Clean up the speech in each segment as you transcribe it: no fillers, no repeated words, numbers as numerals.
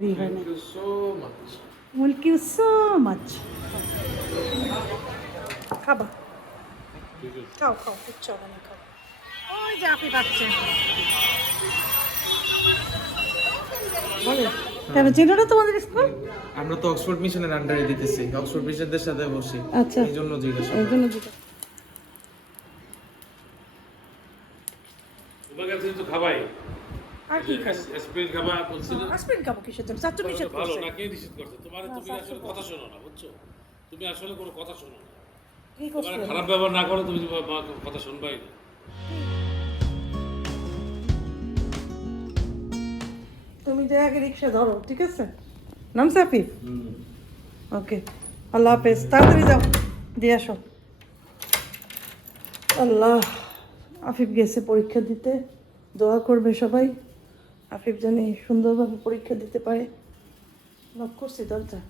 Thank you so much. Thank you so much. খাবা খাও খাও কিচ্ছু হবে না খাও ওই যে আপনি পাচ্ছে বলে কেন চিনো না তোমাদের স্কুল আমরা তো অক্সফোর্ড মিশনের আন্ডারে দিতেছি অক্সফোর্ড মিশনদের সাথে বসি আচ্ছা এই জন্য জিজ্ঞাসা এই জন্য জিজ্ঞাসা তোমার কাছে তো খাবাই আর কি খাবে স্প্রিং খাবা বলছিল আসবেন খাবো কিসের জন্য চাচু নিষেধ ভালো করছে না কে নিষেধ করছে তোমার তুমি আসলে কথা শোনো না বুঝছো তুমি আসলে কোনো কথা শোনো না কি তোমার করছে খারাপ ব্যবহার না করো তুমি কথা শুনবাই না তুমি যে আগে রিক্সা ধরো ঠিক আছে নাম সাফি ওকে আল্লাহ হাফেজ তাড়াতাড়ি যাও দিয়ে আসো আল্লাহ আফিফ গেছে পরীক্ষা দিতে দোয়া করবে সবাই আফিফ জানি সুন্দরভাবে পরীক্ষা দিতে পারে লক করছি দরজা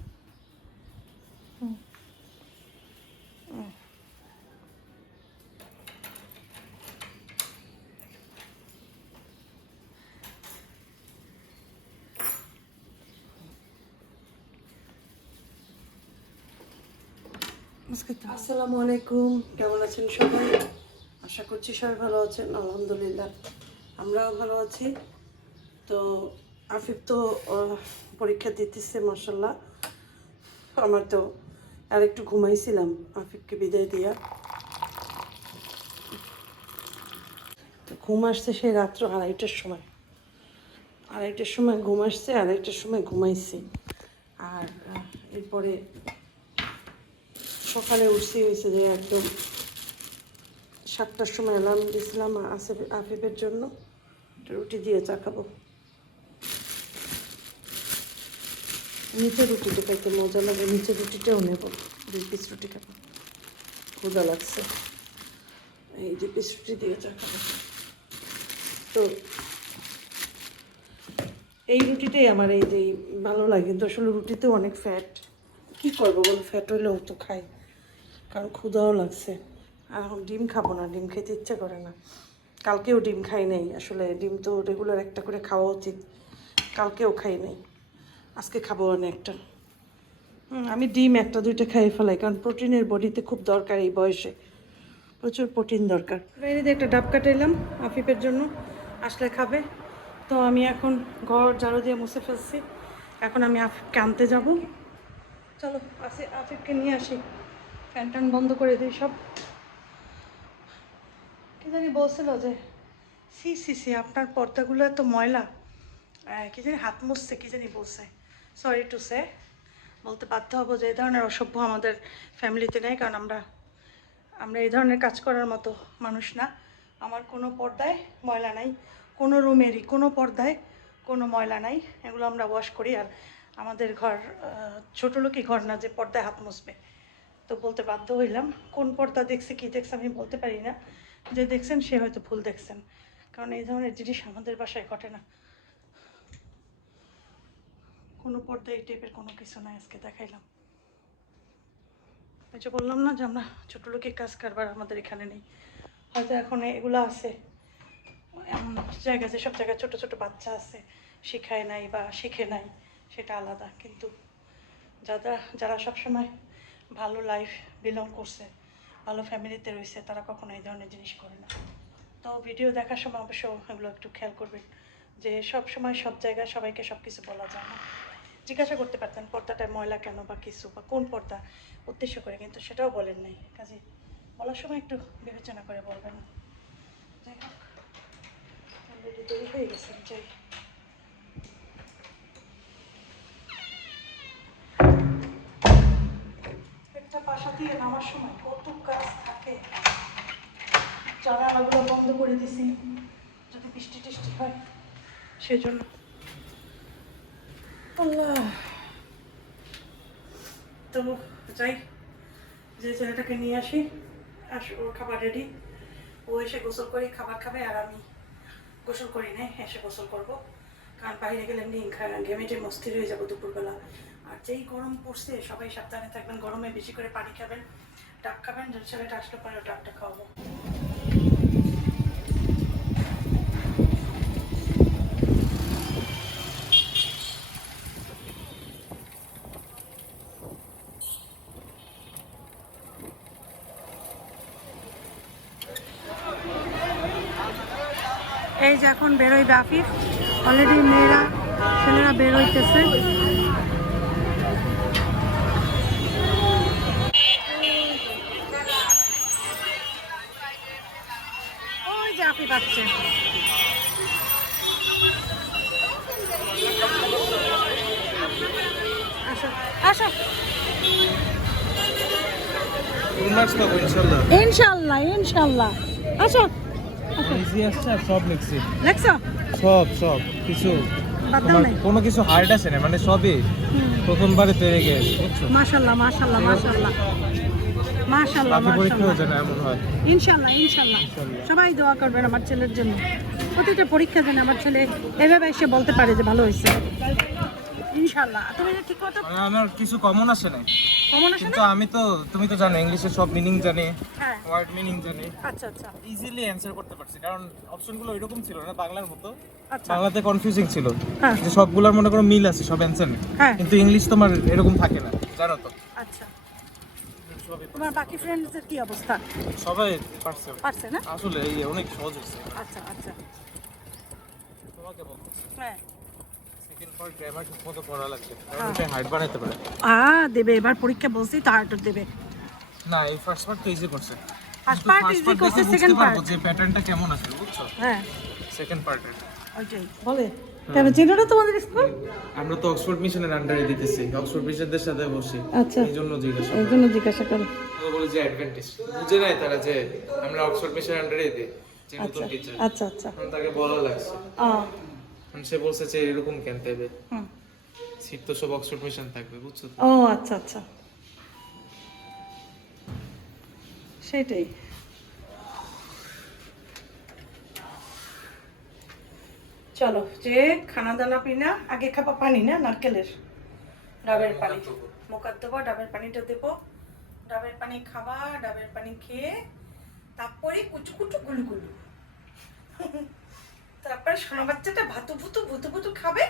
আসসালামু আলাইকুম কেমন আছেন সবাই আশা করছি সবাই ভালো আছেন আলহামদুলিল্লাহ আমরাও ভালো আছি তো আফিফ তো পরীক্ষা দিতেছে মাশাআল্লাহ আমার তো আর একটু ঘুমাইছিলাম আফিফকে বিদায় দিয়া তো ঘুম আসছে সেই রাত্র আড়াইটার সময় ঘুম আসছে আড়াইটার সময় ঘুমাইছি আর এরপরে সকালে উঠছি হয়েছে যে একদম 7টার সময় অ্যালার্ম দিয়েছিলাম আফিফের জন্য রুটি দিয়ে চা খাবো নিচে রুটিটা খাইতে মজা লাগে নিচে রুটিটাও নেব 2 পিস রুটি খাবো ক্ষুধা লাগছে এই 2 পিস রুটি দিয়ে চা খাবো তো এই রুটিটাই আমার এই যে ভালো লাগে কিন্তু আসলে রুটিতেও অনেক ফ্যাট কী করবো বলো ফ্যাট হইলেও তো খাই কারণ ক্ষুধাও লাগছে আর এখন ডিম খাবো না ডিম খেতে ইচ্ছা করে না কালকেও ডিম খাই নাই আসলে ডিম তো রেগুলার একটা করে খাওয়া উচিত কালকেও খাই নাই আজকে খাবো অনেকটা আমি ডিম 1-2টা খাইয়ে ফেলাই কারণ প্রোটিনের বডিতে খুব দরকার এই বয়সে প্রচুর প্রোটিন দরকার বাইরে দিয়ে একটা ডাব কাটাইলাম আফিফের জন্য আসলে খাবে তো আমি এখন ঘর ঝাড়ু দিয়ে মুছে ফেলছি এখন আমি আফিফকে আনতে যাব চলো আফিফকে নিয়ে আসি ফ্যান ট্যান বন্ধ করে দিই সব কি জানি বলছিল যে সি আপনার পর্দাগুলো এত ময়লা কি জানি হাত মুছছে কি জানি বলছে সরি টু সে বলতে বাধ্য হবো যে এই ধরনের অসভ্য আমাদের ফ্যামিলিতে নেই কারণ আমরা এই ধরনের কাজ করার মতো মানুষ না আমার কোনো পর্দায় ময়লা নাই কোনো রুমেরই কোনো পর্দায় কোনো ময়লা নাই এগুলো আমরা ওয়াশ করি আর আমাদের ঘর ছোটো লোকই ঘর না যে পর্দায় হাত মুছবে তো বলতে বাধ্য হইলাম কোন পর্দা দেখছে কী দেখছে আমি বলতে পারি না যে দেখছেন সে হয়তো ভুল দেখছেন কারণ এই ধরনের জিনিস আমাদের বাসায় ঘটে না কোনো পর্দা এই টাইপের কোনো কিছু নাই আজকে দেখাইলাম ওই যে বললাম না যে আমরা ছোটো লোকের কাজ কারবার আমাদের এখানে নেই হয়তো এখন এগুলো আছে এমন জায়গায় যেসব জায়গায় ছোটো ছোটো বাচ্চা আছে শেখায় নাই বা শিখে নাই সেটা আলাদা কিন্তু যারা সবসময় ভালো লাইফ বিলং করছে ভালো ফ্যামিলিতে রয়েছে তারা কখনো এই ধরনের জিনিস করে না তো ভিডিও দেখার সময় অবশ্য এগুলো একটু খেয়াল করবেন যে সব সময় সব জায়গায় সবাইকে সব কিছু বলা যায় না জিজ্ঞাসা করতে পারতেন পর্দাটায় ময়লা কেন বা কিছু বা কোন পর্দা উদ্দেশ্য করে কিন্তু সেটাও বলেন নাই কাজে বলার সময় একটু বিবেচনা করে বলবেন যাই হোক অলরেডি তৈরি হয়ে গেছেন যাই একটা বাসা দিয়ে নামার সময় কত কাজ থাকে জানালাগুলো বন্ধ করে দিছি যদি বৃষ্টি টিষ্টি হয় সেজন্য আল্লাহ তো যাই যে ছেলেটাকে নিয়ে আসি ওর খাবার রেডি ও এসে গোসল করে খাবার খাবে আর আমি গোসল করি নাই এসে গোসল করবো কারণ বাইরে গেলে এমনি ঘেমেটে মস্তির হয়ে যাবো দুপুরবেলা আর যেই গরম পড়ছে সবাই সাবধানে থাকবেন গরমে বেশি করে পানি খাবেন ডাব খাবেন যে ছেলেটা আসলে পরে ডাবটা খাওয়াবো এই যে এখন বেরোইবে আফিফ, অলরেডি মেয়েরা ছেলেরা বেরোইতেছে। ওই যে আফিফ আসছে। আসো আসো, মার্কস পাবো ইনশাআল্লাহ। ইনশাল্লাহ ইনশাল্লাহ। আসো ইজি আসছে আর সব লিখছি, লেখছো? সব কিছু বাদ দাও তোমার নাই? কোনো কিছু হার্ড আছে না, মানে সবই প্রথমবারে পেরে গেছে বুঝছো। মাশাল্লাহ মাশাল্লাহ মাশাল্লাহ মাশাল্লাহ বাকি পরীক্ষা মাশাল্লাহ। হচ্ছে না এমন হয়। ইনশাল্লাহ ইনশাল্লাহ। সবাই দোয়া করবেন আমার ছেলের জন্য। প্রতিটা পরীক্ষা যেন আমার ছেলে এভাবে এসে বলতে পারে যে ভালো হয়েছে ইনশাল্লাহ। তুমি যে ঠিক মতো মানে আমার কিছু কমন আসে না, কমন আসে কিন্তু না? আমি তো, তুমি তো জানো ইংলিশের সব মিনিং জানি, হ্যাঁ ওয়ার্ড মিনিং জানি, আচ্ছা আচ্ছা ইজিলি অ্যান্সার করতে পারছি, কারণ অপশনগুলো এরকম ছিল না বাংলার মতো। আচ্ছা বাংলাতে কনফিউজিং ছিল হ্যাঁ যে সবগুলোর মনে করো মিল আছে, সব অ্যান্সার নেই, হ্যাঁ কিন্তু ইংলিশ তোমার এরকম থাকে না, জানো তো। আচ্ছা। তোমার বাকি ফ্রেন্ডসদের কি অবস্থা? সবাই পারছে পারছে না? আসলে, এই অনেক সহজ হয়েছে। আচ্ছা আচ্ছা তোমাকে বলতেছি হ্যাঁ। সেকেন্ড পার্ট গ্রামার ঠিক মতো পড়া লাগবে, কারণ হ্যাঁ। এটা হার্ড বানাইতে পারে। দেবে এবার পরীক্ষা, বলছি তো আর্টর দেবে। না, এই ফার্স্ট পার্ট তো ইজি করছে, ফার্স্ট পার্ট ইজি করছে, সেকেন্ড পার্ট যে প্যাটার্নটা কেমন আছে বুঝছো। হ্যাঁ সেকেন্ড পার্টের ওইটাই বলে। তবে চিনোটা তোমাদের স্কুল? আমরা তো অক্সফোর্ড মিশনের আন্ডারে দিতেছি, অক্সফোর্ড মিশনদের সাথে বসি, আচ্ছা এই জন্য জিজ্ঞাসা এই জন্য জিজ্ঞাসা করো। তো বলে যে অ্যাডভান্টেজ বুঝে নাই তারা যে আমরা অক্সফোর্ড মিশনের আন্ডারে দিই, যে নতুন টিচার, আচ্ছা আচ্ছা তাকে বলা লাগছে, সে বলছে যে এরকম কেন দেবে, হুম। সিট তো সব অক্সফোর্ড মিশন থাকবে বুঝছো তো। ও আচ্ছা আচ্ছা সেটাই। চলো যে খানা দানা পিনা আগে খাবা, পানি না নারকেলের ডাবের পানি, মুখার দেবো, ডাবের পানিটা দেবো, ডাবের পানি খাবা, ডাবের পানি খেয়ে তারপরে কুচু কুচু গুলু গুলু, তারপরে সোনা বাচ্চাটা ভাতু ভুতু ভুতু ভুতু খাবে,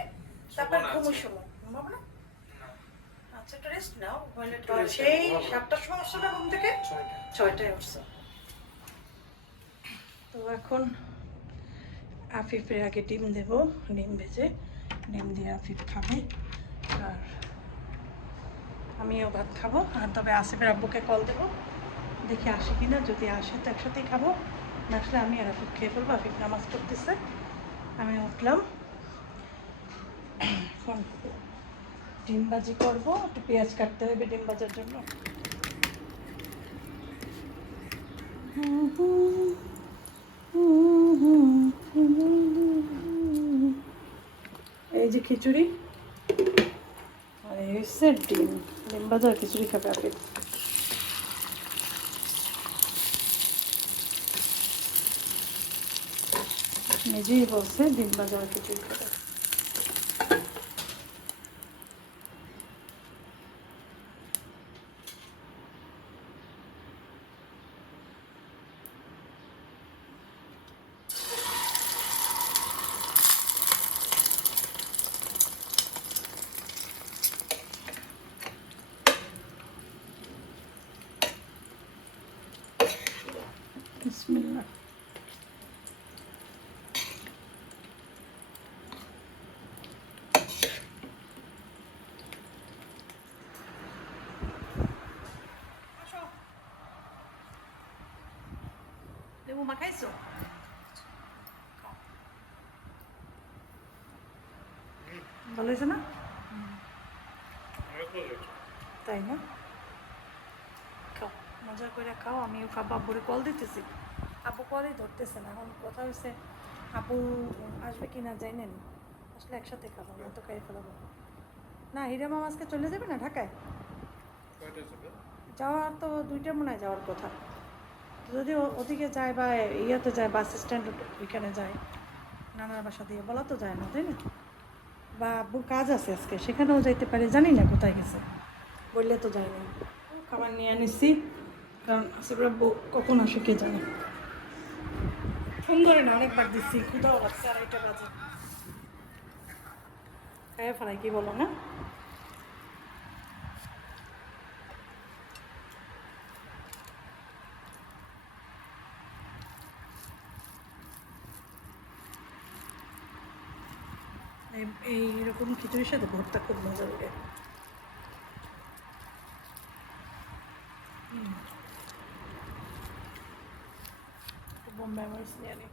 তারপর ঘুমো সময় ঘুমাবো না। আচ্ছা একটা রেস্ট নাও, সেই 7টার সময় আসছো না ঘুম থেকে? 6টায় উঠছো। তো এখন আফিফের আগে ডিম দেবো, ডিম ভেজে ডিম দিয়ে আফিফ খাবে, আর আমিও ভাত খাবো। আর তবে আসিফের আব্বুকে কল দেবো, দেখি আসে কিনা, যদি আসে তো একসাথেই খাবো, না আসলে আমি আর আফিফ খেয়ে ফেলবো। আফিফ নামাজ পড়তেছে, আমি উঠলাম, এখন ডিম ভাজি করবো, একটু পেঁয়াজ কাটতে হবে ডিম ভাজার জন্য। এই যে খিচুড়ি, আর এই হচ্ছে ডিম, ডিম ভাজা খিচুড়ি খাবে আগে। নিজেই বলছে ডিম ভাজা আর খিচুড়ি খাবে। বিসমিল্লাহ। লেবু মাখাইছো? ভালো হয়েছে না? তাই না? খাও, মজা করে খাও, আমিও খাবো। আব্বুরে কল দিতেছি, আব্বু কলই ধরতেছে না। এখন কথা হয়েছে আপু আসবে কি না জানেন, আসলে একসাথে খাবো, না তো খাই ফেলাবো না। হিরা মামা আজকে চলে যাবে না ঢাকায়? যাওয়ার তো 2টা মনে হয় যাওয়ার কথা, যদি ওদিকে যায় বা ইয়াতে যায়, বাস স্ট্যান্ড ওইখানে যায়, নানার বাসা দিয়ে বলা তো যায় না, তাই না? বা আব্বুর কাজ আছে আজকে, সেখানেও যাইতে পারে, জানি না কোথায় গেছে, বললে তো যায় না। খাবার নিয়ে নিচ্ছি, কারণ আসিফ আব্বু কখন আসে কে জানে। ফোন ধরে না, অনেকবার দিচ্ছি, ক্ষুধাও লাগছে, 2:30 বাজে। খাইয়া ফেলাই, কি বলো না? এইরকম খিচুড়ির সাথে ভর্তা খুব মজা লাগে। বোম্বাই মরিচ নিয়ে নিই,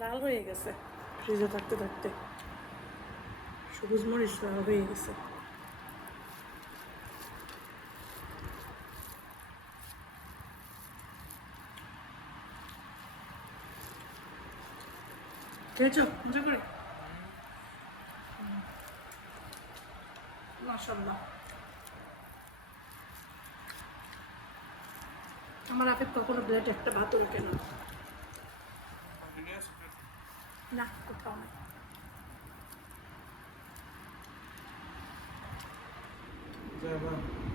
লাল হয়ে গেছে ফ্রিজে থাকতে থাকতে, সবুজ মরিচ লাল হয়ে গেছে। খেয়েছো মজা করে? মাশাআল্লাহ। আমার আপেল কখনো প্লেট একটা ভাতও রাখে না, না কোথাও নাই।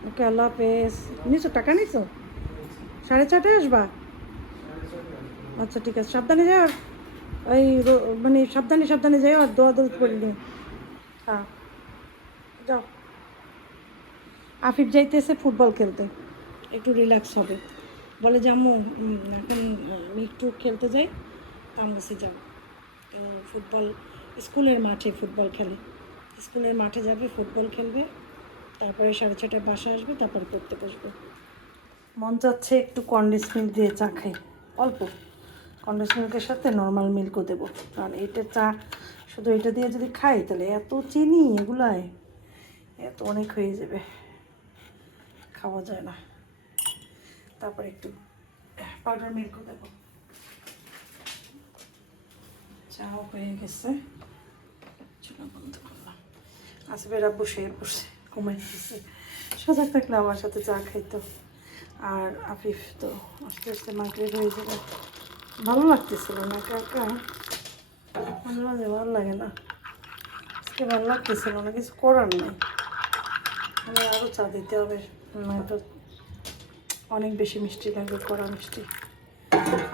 ওকে, আল্লাহ হাফেজ। নিছো টাকা নিছো? 4:30 আসবা? আচ্ছা ঠিক আছে, সাবধানে যাও। ওই মানে সাবধানে সাবধানে যাও, আর দোয়া দোয়া করে নিও। হ্যাঁ যাও। আফিফ যাইতেছে ফুটবল খেলতে, একটু রিল্যাক্স হবে। বলে যে আম্মু এখন আমি একটু খেলতে যাই, তা আমি বলছি যাও। তো ফুটবল স্কুলের মাঠে ফুটবল খেলে, স্কুলের মাঠে যাবে ফুটবল খেলবে, তারপরে 6:30 বাসা আসবে, তারপরে পড়তে বসবে। মন চাচ্ছে একটু কন্ডেন্স মিল্ক দিয়ে চা খাই, অল্প কন্ডেন্স মিল্কের সাথে নর্মাল মিল্কও দেবো, কারণ এইটা চা শুধু এটা দিয়ে যদি খাই তাহলে এত চিনি এগুলায় এত অনেক হয়ে যাবে, খাওয়া যায় না। তারপরে একটু পাউডার মিল্কও দেবো। চাও হয়ে গেছে, চুলা বন্ধ করলাম। আসবে রাব্বু শুয়ে পড়ছে, ঘুমাই দিচ্ছে। সজাগ থাকলে আমার সাথে চা খাইতো। আর আফিফ তো আস্তে আস্তে মাগরিব হয়ে যাবে। ভালো লাগতেছিল না কাকা, মাঝে মাঝে ভালো লাগে না, আজকে ভালো লাগতেছিল না, কিছু করার নেই। মানে আরও চা দিতে হবে, নয়তো অনেক বেশি মিষ্টি লাগবে, কড়া মিষ্টি।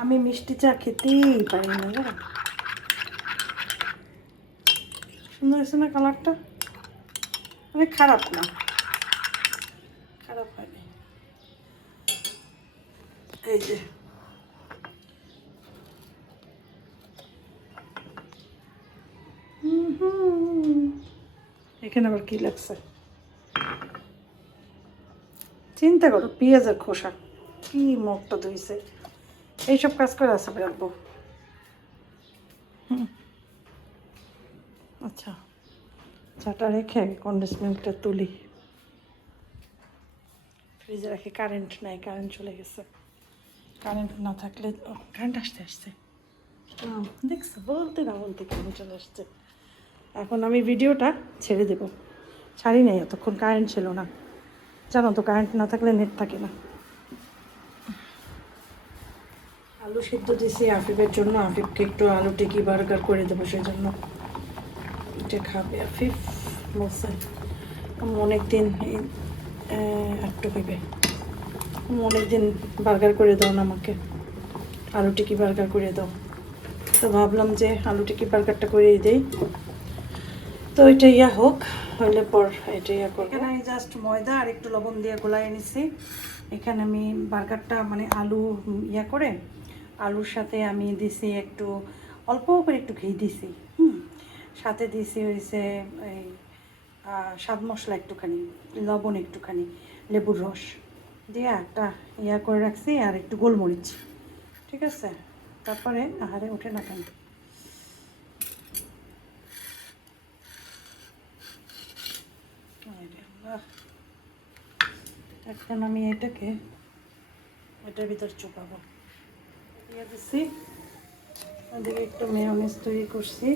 আমি মিষ্টি চা খেতেই পারি না জানো। সুন্দর হয়েছে না কালারটা? মানে খারাপ না, খারাপ হয়নি। এই যে এখানে আবার কি লাগছে চিন্তা করো, পেঁয়াজের খোসা, কি মুখটা ধুইছে, এইসব কাজ করে আসা রাখবো। আচ্ছা, চাটা রেখে কন্ডেন্স মিল্কটা তুলি, ফ্রিজে রাখি। কারেন্ট নাই, কারেন্ট চলে গেছে। কারেন্ট না থাকলে কারেন্ট আসতে আসতে দেখছো, বলতে না বলতে কারেন্ট চলে আসছে। এখন আমি ভিডিওটা ছেড়ে দেব, ছাড়ি নাই এতক্ষণ, কারেন্ট ছিল না, জানো তো কারেন্ট না থাকলে নেট থাকে না। আলু সিদ্ধ দিয়েছি আফিফের জন্য, আফিফকে একটু আলু টিকি বার্গার করে দেবো, সেই জন্য এটা খাবে আফিফ। বলছে অনেক দিন একটু হইবে, অনেক দিন বার্গার করে দাও না আমাকে, আলু টিকি বার্গার করে দাও। তো ভাবলাম যে আলু টিকি বার্গারটা করেই দেই। তো এটা ইয়া হোক, হইলে পর এটা ইয়া করবো। এখানে আমি জাস্ট ময়দা আর একটু লবণ দিয়ে গোলায় এনেছি। এখানে আমি বার্গারটা মানে আলু ইয়া করে, আলুর সাথে আমি দিছি একটু অল্প করে একটু ঘি দিছি, সাথে দিছি হয়েছে এই স্বাদ মশলা একটুখানি, লবণ একটুখানি, লেবুর রস দিয়ে একটা ইয়া করে রাখছি, আর একটু গোলমরিচ। ঠিক আছে, তারপরে আহারে ওঠে না কেন। এখন আমি এটাকে এটার ভিতর চুপাবো। দিয়ে দিচ্ছি, ওদিকে একটু মেয়োনিজ তৈরি করছি,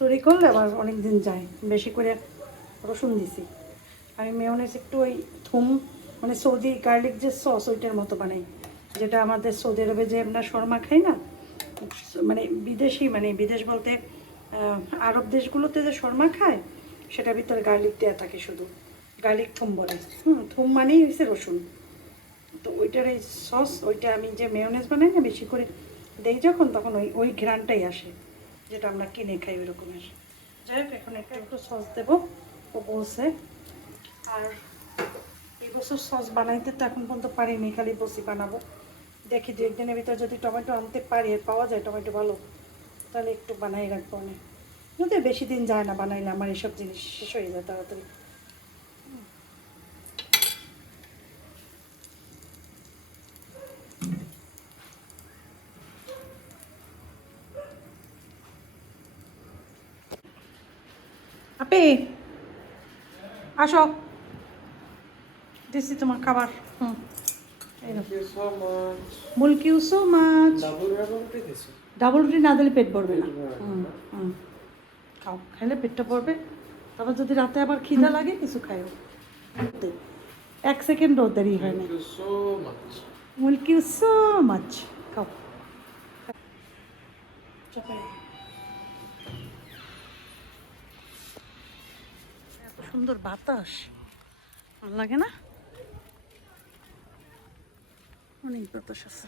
তৈরি করলে আবার অনেক দিন যায়। বেশি করে রসুন দিছি, আমি মেয়োনিজ একটু ওই থুম মানে সৌদি গার্লিক যে সস ওইটার মতো বানাই, যেটা আমাদের সৌদি আরবে যে আমরা শর্মা খাই না, মানে বিদেশি, মানে বিদেশ বলতে আরব দেশগুলোতে যে শর্মা খায় সেটার ভিতরে গার্লিক দেওয়া থাকে, শুধু গার্লিক থুম বলে। থুম মানেই হয়েছে রসুন। তো ওইটার এই সস, ওইটা আমি যে মেয়োনেজ বানাই না বেশি করে দেই যখন, তখন ওই ওই ঘ্রাণটাই আসে, যেটা আমরা কিনে খাই ওই রকমের। যাই হোক, এখন একটু সস দেবো ও বলছে। আর এই বছর সস বানাইতে তো এখন পর্যন্ত পারিনি, খালি বসি বানাবো, দেখি 2 একদিনের ভিতরে যদি টমেটো আনতে পারি, পাওয়া যায় টমেটো ভালো, তাহলে একটু বানাই রাখবো অনেক। কিন্তু বেশি দিন যায় না বানাইলে, আমার এসব জিনিস শেষ হয়ে যায় তাড়াতাড়ি। আপি আসো, দিচ্ছি তোমার খাবার। এই নাও। Thank you so much. Thank you so much. Double দিছো? ডাবল রুটি না দিলে পেট ভরবে না। খাও, খাইলে পেটটা ভরবে। তারপর যদি রাতে আবার খিদা লাগে কিছু খাইও। 1 সেকেন্ডও দেরি হয় না। Thank you so much. Thank you so much. খাও। চাপাই। এত সুন্দর বাতাস, ভালো লাগে না? অনেক বাতাস আছে।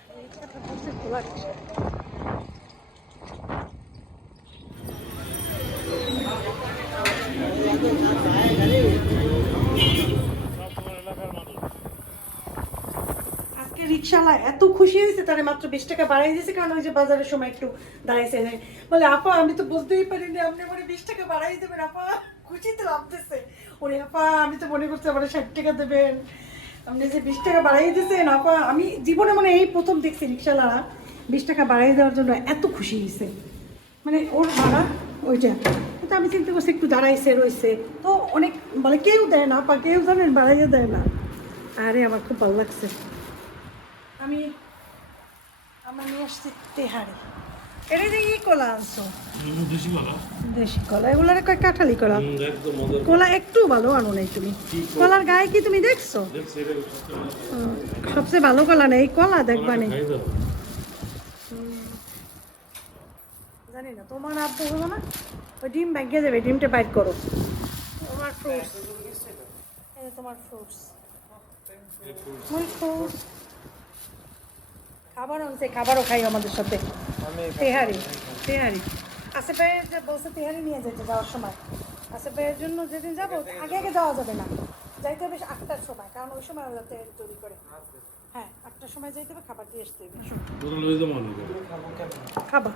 আজকে রিক্সাওয়ালা এত খুশি হয়েছে, তারা মাত্র 20 টাকা বাড়াই দিয়েছে, কারণ ওই যে বাজারের সময় একটু দাঁড়াইছে। বলে আপা আমি তো বুঝতেই পারিনি আপনি মানে 20 টাকা বাড়াই দেবেন, আপা খুশিতে লাগতেছে। ওরে আপা আমি তো মনে করছি আমার 60 টাকা দেবেন, আপনি যে 20 টাকা বাড়াই দিয়েছেন আপা। আমি জীবনে মানে এই প্রথম দেখছি রিক্সাওয়ালা 20 টাকা বাড়াই দেওয়ার জন্য এত খুশি হয়েছে। মানে ওর ভাড়া ওইটা, কিন্তু আমি চিন্তা করছি একটু দাঁড়াইছে রয়েছে তো অনেক, বলে কেউ দেয় না আপা, কেউ জানেন বাড়াইয়ে দেয় না। আরে আমার খুব ভালো লাগছে। আমার নিয়ে আসছি তেহারি। এটা যে ই কলা আনছো, দেশি কলা। দেশি কলা, এগুলার কয় কাঁঠালি কলা। একদম মজার। কলা একটু ভালো আনো নাই তুমি, কলার গায়ে কি তুমি দেখছো? দেখছি এটা সবচেয়ে ভালো কলা নেই, কলা দেখবা নেই। খাই দাও। জানি না তোমার আব্বু হলো না, ওই ডিম ব্যাগে যাবে, ডিমটা বাইট করো। তোমার ফ্রুটস, এই যে তোমার ফ্রুটস, ফ্রুটস খাবার আনছে, খাবারও খাই আমাদের সাথে। তেহারি, তেহারি আসিফ ভাই যে বলছে তেহারি নিয়ে যেতে যাওয়ার সময়। আসিফ ভাইয়ের জন্য যেদিন যাবো আগে আগে যাওয়া যাবে না, যাইতে হবে 8টার সময়, কারণ ওই সময় ওরা তেহারি তৈরি করে। হ্যাঁ 8টার সময় যাইতে হবে, খাবার দিয়ে আসতে হবে। তোরা লয়ে যাও মনে করে। খাবা,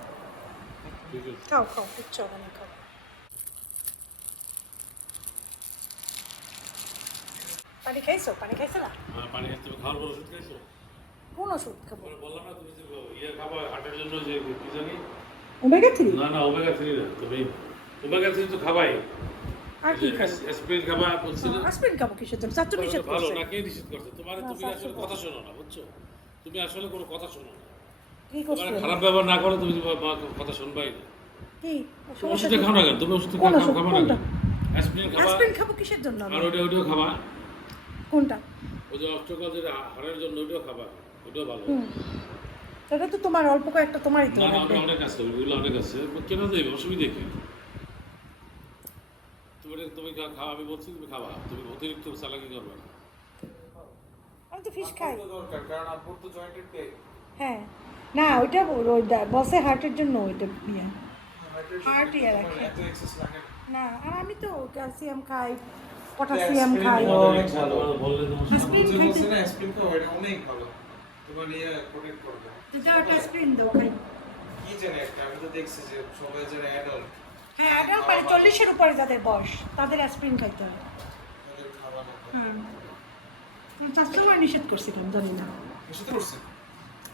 ঠিক আছে। খাও খাও, ইচ্ছা হবে না খাও। পানি খাইছো? পানি খাইছো না? হ্যাঁ, পানি খাইতে হবে। খাওয়ার পর ওষুধ খাইছো? কোন ওষুধ খাবো? বললাম না তুমি যে ইয়ে খাবা হার্টের জন্য, যে কি জানি। ওমেগা 3? না না, ওমেগা 3 না, তবে ওমেগা 3 তো খাবাই। আর কি খাবো? অ্যাসপিরিন খাবা বলছি না? আসবেন খাবো কিসের জন্য? চাচু নিষেধ ভালো করছে। না, কে নিষেধ করছে? তোমার তুমি আসলে কথা শোনো না, বুঝছো? তুমি আসলে কোনো কথা শোনো না। কি তোমার করছে? খারাপ ব্যবহার না করো, তুমি কথা শুনবাই না। কি ওষুধটা খাও না কেন? তুমি ওষুধ কোন ওষুধ? খাবা না কোনটা? কেন? অ্যাসপিরিন খাবা। অ্যাসপিরিন খাবো কিসের জন্য? আর ওটাও খাবা। কোনটা? ওই যে অস্ট্রোকালদের হাড়ের জন্য ওটাও খাবা, ওটাও ভালো। এটা তো তোমার অল্প কয়েকটা তোমারই তো না না, লাগবে। ওটা অনেক আছে, ওইগুলো অনেক আছে। কেন দেবে? অসুবিধা কি? তুমি খাওয়া, আমি বলছি তুমি খাবা, তুমি অতিরিক্ত চালাকি করবে না। আমি তো ফিশ খাই। দরকার, কারণ আপুর তো জয়েন্টেড পেইন। হ্যাঁ না ওইটা বসে হার্টের জন্য, ওইটা ইয়ে হার্ট ইয়ে রাখে এত এক্সেস লাগে না। না। আর আমি তো ক্যালসিয়াম খাই, পটাশিয়াম খাই। অনেক ভালো। বললে তোমার অ্যাসপিরিন যে খাইতে বলছে না অ্যাসপিরিন খাও, এটা অনেক ভালো। তোমার ইয়ে প্রোটেক্ট করবে। যেটা একটা অ্যাসপিরিন দাও খাই। কি জানি একটা, আমি তো দেখছি যে সবাই যারা অ্যাডাল্ট হ্যাঁ অ্যাডাল্ট মানে 40-এর উপরে যাদের বয়স তাদের অ্যাসপিরিন খাইতে হয়। তাদের খাবার না। চাচু আমার নিষেধ করছিলাম, জানি না। বুঝতে পারছেন?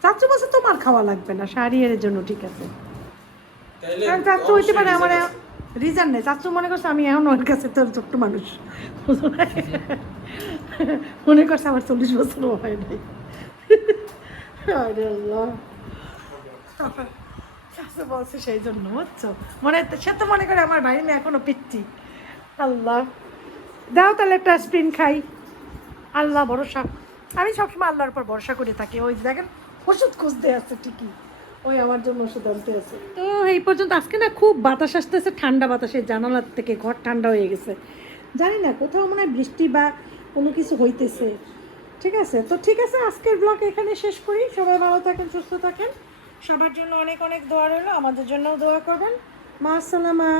চাচু বলছে তোমার খাওয়া লাগবে না, শাড়িয়ের জন্য ঠিক আছে। তাইলে কারণ চাচু হইতে পারে আমার অবশ্যই রিজন নেই। চাচু মনে করছে আমি এখন ওর কাছে তোর ছোট্ট মানুষ, মনে করছে আমার 40 বছরও হয় নাই। আরে আল্লাহ, চাচু বলছে সেই জন্য, বুঝছো? সে তো মনে করে আমার ভাই মেয়ে এখনো পিচ্ছি। আল্লাহ দাও তাহলে একটা স্প্রিন খাই। আল্লাহ ভরসা, আমি সবসময় আল্লাহর উপর ভরসা করে থাকি। ওই যে দেখেন ওষুধ খুঁজতে আছে ঠিকই, ওই আমার জন্য ওষুধ আনতে আছে। তো এই পর্যন্ত আজকে না খুব বাতাস আসতেছে, ঠান্ডা বাতাসে জানালার থেকে ঘর ঠান্ডা হয়ে গেছে। জানি না কোথাও মনে হয় বৃষ্টি বা কোনো কিছু হইতেছে। ঠিক আছে, তো ঠিক আছে, আজকের ব্লগ এখানে শেষ করি। সবাই ভালো থাকেন, সুস্থ থাকেন, সবার জন্য অনেক অনেক দোয়া রইলো, আমাদের জন্যও দোয়া করবেন। মা আসসালামা।